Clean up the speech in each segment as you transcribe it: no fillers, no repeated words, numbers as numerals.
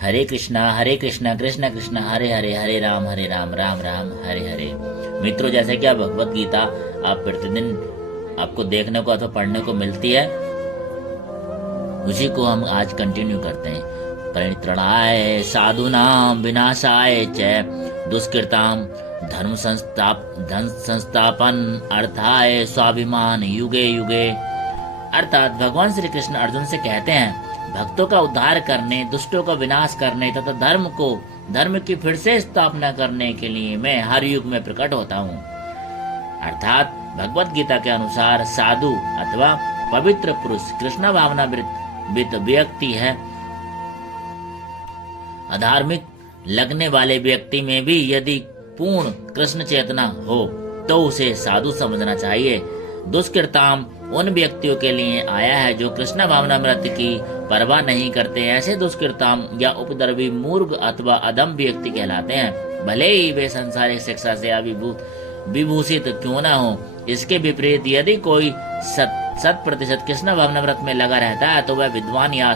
हरे कृष्णा कृष्ण कृष्ण हरे हरे, हरे राम राम राम हरे हरे। मित्रों, जैसे कि आप भगवत गीता आप प्रतिदिन आपको देखने को अथवा पढ़ने को मिलती है, उसी को हम आज कंटिन्यू करते हैं। परित्रणाय साधूनां विनाशाय च दुष्कृतां धन संस्थापन अर्थाय स्वाभिमान युगे युगे। अर्थात भगवान श्री कृष्ण अर्जुन से कहते हैं, भक्तों का उद्धार करने, दुष्टों का विनाश करने तथा धर्म की फिर से स्थापना करने के लिए मैं हर युग में प्रकट होता हूँ। अर्थात भगवत गीता के अनुसार साधु अथवा पवित्र पुरुष कृष्ण भावनामृत व्यक्ति है। अधार्मिक लगने वाले व्यक्ति में भी यदि पूर्ण कृष्ण चेतना हो तो उसे साधु समझना चाहिए। दुष्कृताम उन व्यक्तियों के लिए आया है जो कृष्ण भावनामृत की परवाह नहीं करते। ऐसे दुष्कृताम या उपद्रवी मूर्ख अथवा अधम व्यक्ति कहलाते हैं, भले ही वे संसारिक शिक्षा से विभूषित क्यों न हो। इसके विपरीत यदि कोई 100% कृष्ण भावनामृत में लगा रहता है तो वह विद्वान या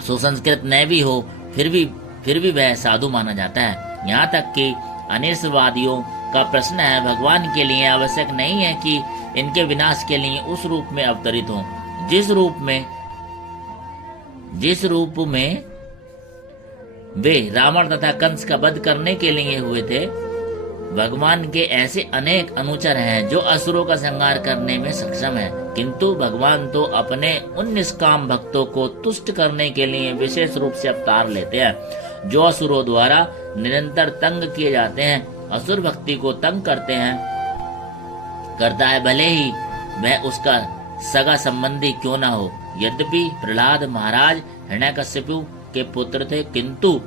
सुसंस्कृत न भी हो, फिर भी वह साधु माना जाता है। यहाँ तक कि अनिर्सवादियों का प्रश्न है, भगवान के लिए आवश्यक नहीं है कि इनके विनाश के लिए उस रूप में अवतरित हो जिस रूप में वे रावण तथा कंस का वध करने के लिए हुए थे। भगवान के ऐसे अनेक अनुचर हैं जो असुरों का संहार करने में सक्षम हैं, किंतु भगवान तो अपने उन निष्काम भक्तों को तुष्ट करने के लिए विशेष रूप से अवतार लेते हैं जो असुरों द्वारा निरंतर तंग किए जाते हैं। असुर भक्ति को तंग करता है, भले ही वह उसका सगा संबंधी क्यों न हो। यद्यपि प्रहलाद महाराज हिरण्यकश्यपु के पुत्र थे, किंतु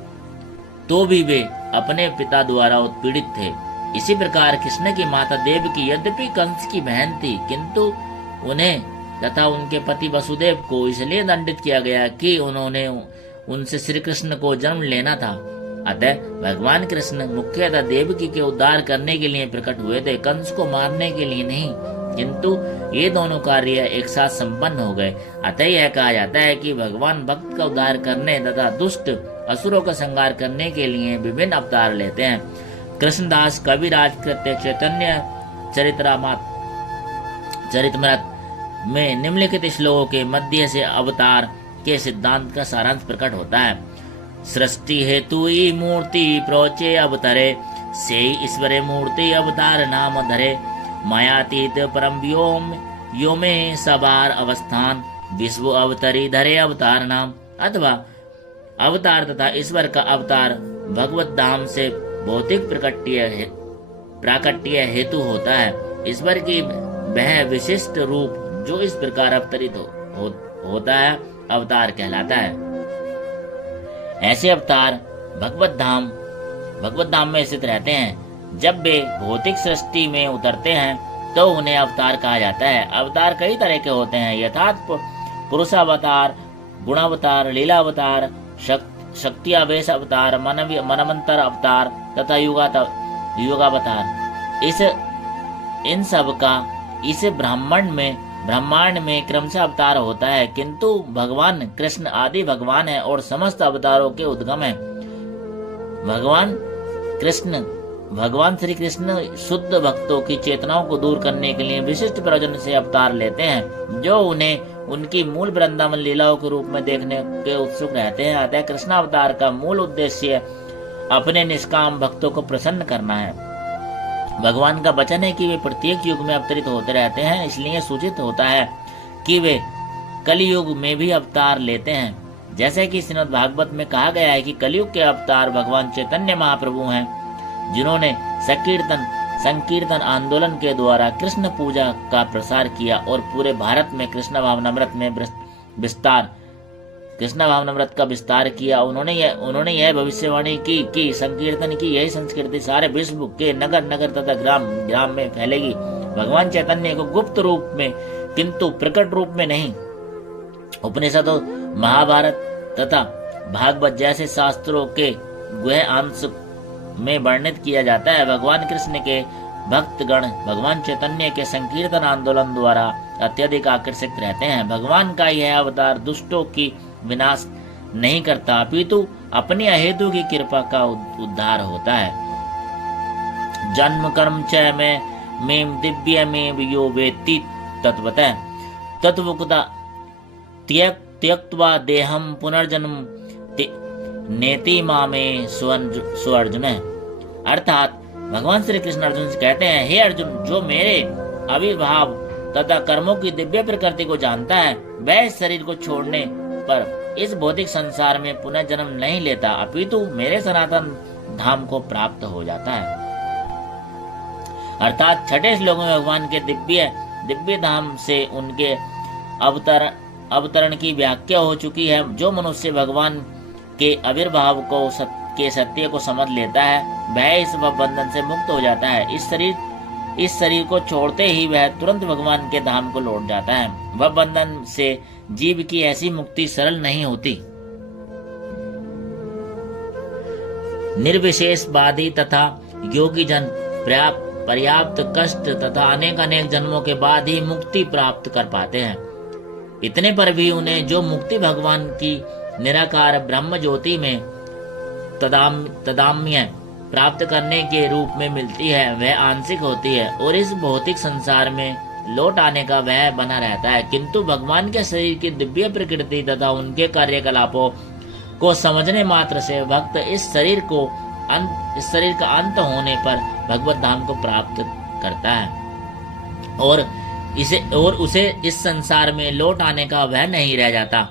तो भी वे अपने पिता द्वारा उत्पीड़ित थे। इसी प्रकार कृष्ण की माता देवकी यद्यपि कंस की बहन थी, किंतु उन्हें तथा उनके पति वसुदेव को इसलिए दंडित किया गया कि उन्होंने उनसे श्री कृष्ण को जन्म लेना था। अतः भगवान कृष्ण मुख्यतः देवकी के उद्धार करने के लिए प्रकट हुए थे, कंस को मारने के लिए नहीं। किंतु ये दोनों कार्य एक साथ संपन्न हो गए। अतः यह कहा जाता है कि भगवान भक्त का उद्धार करने तथा दुष्ट असुरों का संहार करने के लिए विभिन्न अवतार लेते हैं। कृष्णदास कविराज कृत्य चैतन्य चरितमृत में निम्नलिखित श्लोकों के मध्य से अवतार के सिद्धांत का सारांश प्रकट होता है। सृष्टि हेतु मूर्ति प्रोचे अवतरे, से ईश्वरे मूर्ति अवतार नाम धरे। मायातीत परम व्योमे सबार अवस्थान, विश्व अवतरी धरे अवतार नाम। अथवा अवतार तथा ईश्वर का अवतार भगवत धाम से भौतिक प्राकट्य हेतु होता है। ईश्वर की वह विशिष्ट रूप जो इस प्रकार अवतरित होता है अवतार कहलाता है। ऐसे अवतार भगवत धाम में स्थित रहते हैं। जब वे भौतिक सृष्टि में उतरते हैं तो उन्हें अवतार कहा जाता है। अवतार कई तरह के होते हैं, यथात पुरुषावतार, गुणावतार, लीलावतार, शक्ति आवेश अवतार, मनमंतर अवतार तथा युगावतार। इन सब का इस ब्रह्मांड में क्रमशः अवतार होता है, किंतु भगवान कृष्ण आदि भगवान है और समस्त अवतारों के उद्गम है। भगवान श्री कृष्ण शुद्ध भक्तों की चेतनाओं को दूर करने के लिए विशिष्ट प्रयोजन से अवतार लेते हैं, जो उन्हें उनकी मूल वृंदावन लीलाओं के रूप में देखने के उत्सुक रहते हैं। अतः कृष्ण अवतार का मूल उद्देश्य अपने निष्काम भक्तों को प्रसन्न करना है। भगवान का वचन है कि वे प्रत्येक युग में अवतरित होते रहते हैं, इसलिए सूचित होता है कि वे कलयुग में भी अवतार लेते हैं। जैसे कि श्रीमद् भागवत में कहा गया है कि कलयुग के अवतार भगवान चैतन्य महाप्रभु हैं, जिन्होंने संकीर्तन आंदोलन के द्वारा कृष्ण पूजा का प्रसार किया और पूरे भारत में कृष्ण भावनामृत का विस्तार किया। उन्होंने यह भविष्यवाणी की कि संकीर्तन की यही संस्कृति सारे विश्व के नगर तथा ग्राम में फैलेगी। भगवान चैतन्य को गुप्त रूप में किंतु प्रकट रूप में नहीं, उपनिषदों, महाभारत तथा भागवत जैसे शास्त्रों के गुह्य अंश में वर्णित किया जाता है। भगवान कृष्ण के भक्तगण भगवान चैतन्य के संकीर्तन आंदोलन द्वारा अत्यधिक आकर्षित रहते हैं। भगवान का यह अवतार दुष्टों की विनाश नहीं करता, अपितु अपनी अहेतु की कृपा का उद्धार होता है। जन्म कर्म च में दिव्य में यो वेत्ति तत्वतः तत्वकुता त्यक्त्वा देहम पुनर्जन्म नेति मामे सुअर्जुन। अर्थात भगवान श्री कृष्ण अर्जुन से कहते हैं, हे अर्जुन, जो मेरे आविर्भाव तथा कर्मों की दिव्य प्रकृति को जानता है, वह इस शरीर को छोड़ने पर इस भौतिक संसार में पुनः जन्म नहीं लेता, अपितु मेरे सनातन धाम को प्राप्त हो जाता है। अर्थात छठे श्लोक में भगवान के दिव्य धाम से उनके अवतरण की व्याख्या हो चुकी है। जो मनुष्य भगवान के आविर्भाव को के सत्य को समझ लेता है, वह इस बंधन से मुक्त हो जाता है। इस शरीर को छोड़ते ही वह तुरंत भगवान के धाम को लौट जाता है। वह बंधन से जीव की ऐसी मुक्ति सरल नहीं होती। निर्विशेषवादी तथा योगी जन पर्याप्त कष्ट तथा अनेक जन्मों के बाद ही मुक्ति प्राप्त कर पाते हैं। इतने पर भी उन्हें जो मुक्ति भगवान की निराकार ब्रह्म ज्योति में तदाम्य प्राप्त करने के रूप में मिलती है, वह आंशिक होती है और इस भौतिक संसार में लौट आने का वह बना रहता है। किंतु भगवान के शरीर की दिव्य प्रकृति तथा उनके कार्यकलापों को समझने मात्र से भक्त इस शरीर का अंत होने पर भगवत धाम को प्राप्त करता है और उसे इस संसार में लौट आने का वह नहीं रह जाता।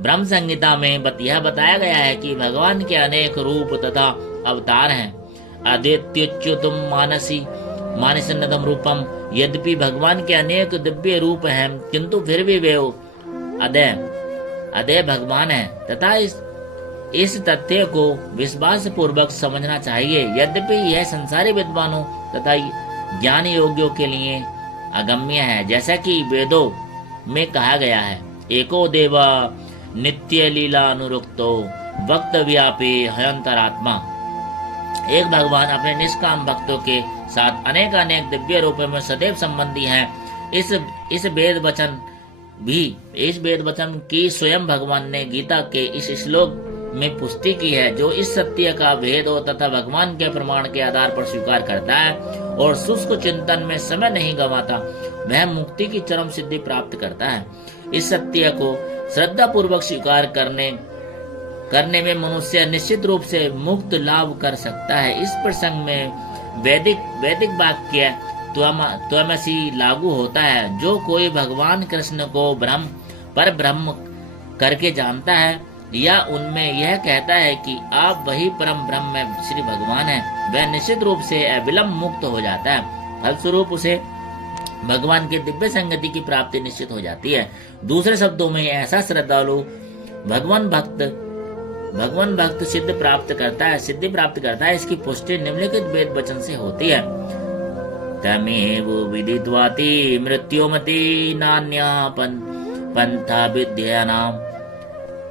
ब्रह्म संहिता में यह बताया गया है कि भगवान के अनेक रूप तथा अवतार हैं। आदित्योच्युतम मानसनदम रूपम। यद्यपि भगवान के अनेक दिव्य रूप हैं, किंतु फिर भी वे अदय भगवान हैं तथा इस तथ्य को विश्वास पूर्वक समझना चाहिए। यद्यपि यह संसारी विद्वानों तथा ज्ञान योगियों के लिए अगम्य है, जैसा कि वेदों में कहा गया है, एको देवा नित्य लीला अनुरुक्तो वक्त व्यापी हयंतरात्मा। एक भगवान अपने निष्काम भक्तों के साथ अनेक दिव्य रूपों में सदैव संबंधी हैं। इस वेद वचन की स्वयं भगवान ने गीता के इस श्लोक में पुष्टि की है। जो इस सत्य का भेद हो तथा भगवान के प्रमाण के आधार पर स्वीकार करता है और शुष्क चिंतन में समय नहीं गंवाता, वह मुक्ति की चरम सिद्धि प्राप्त करता है। इस सत्य को श्रद्धा पूर्वक स्वीकार करने में मनुष्य निश्चित रूप से मुक्त लाभ कर सकता है। इस प्रसंग में वैदिक वाक्य त्वमसि लागू होता है। जो कोई भगवान कृष्ण को पर ब्रह्म करके जानता है या उनमें यह कहता है कि आप वही परम ब्रह्म श्री भगवान हैं, वह निश्चित रूप से अविलंब मुक्त हो जाता है। फलस्वरूप उसे भगवान की दिव्य संगति की प्राप्ति निश्चित हो जाती है। दूसरे शब्दों में ऐसा श्रद्धालु भगवान भक्त सिद्धि प्राप्त करता है। इसकी पुष्टि निम्नलिखित वेद वचन से होती है। तमेव विदित्वाति मृत्युमति नान्या पंथा विद्यानाम।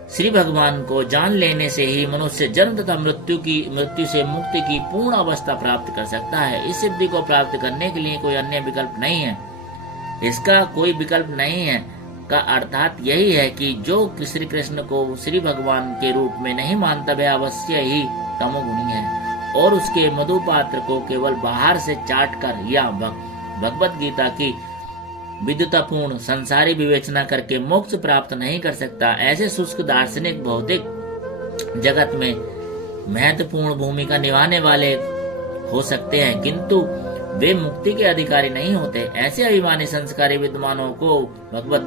श्री भगवान को जान लेने से ही मनुष्य जन्म तथा मृत्यु से मुक्ति की पूर्ण अवस्था प्राप्त कर सकता है। इस सिद्धि को प्राप्त करने के लिए कोई अन्य विकल्प नहीं है। इसका कोई विकल्प नहीं है का अर्थात यही है कि जो श्री कृष्ण को श्री भगवान के रूप में नहीं मानता, वह अवश्य ही तमोगुणी है और उसके मधु पात्र को केवल बाहर से चाट कर या भगवत गीता की विद्युतापूर्ण संसारी विवेचना करके मोक्ष प्राप्त नहीं कर सकता। ऐसे शुष्क दार्शनिक भौतिक जगत में महत्वपूर्ण भूमिका निभाने वाले हो सकते हैं, किंतु वे मुक्ति के अधिकारी नहीं होते। ऐसे अभिमानी संस्कारी विद्वानों को भगवत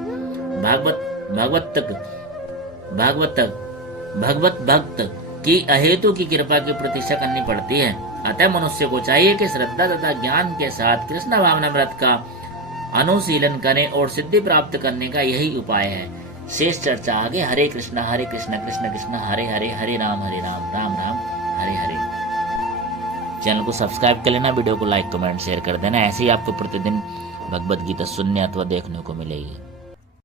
भक्त की अहेतु की कृपा की प्रतीक्षा करनी पड़ती है। अतः मनुष्य को चाहिए कि श्रद्धा तथा ज्ञान के साथ कृष्ण भावना व्रत का अनुशीलन करें और सिद्धि प्राप्त करने का यही उपाय है। शेष चर्चा आगे। हरे कृष्ण कृष्ण कृष्ण हरे हरे, हरे राम राम राम हरे हरे। चैनल को सब्सक्राइब कर लेना, वीडियो को लाइक कमेंट शेयर कर देना। ऐसे ही आपको प्रतिदिन भगवत गीता सुनने अथवा देखने को मिलेगी।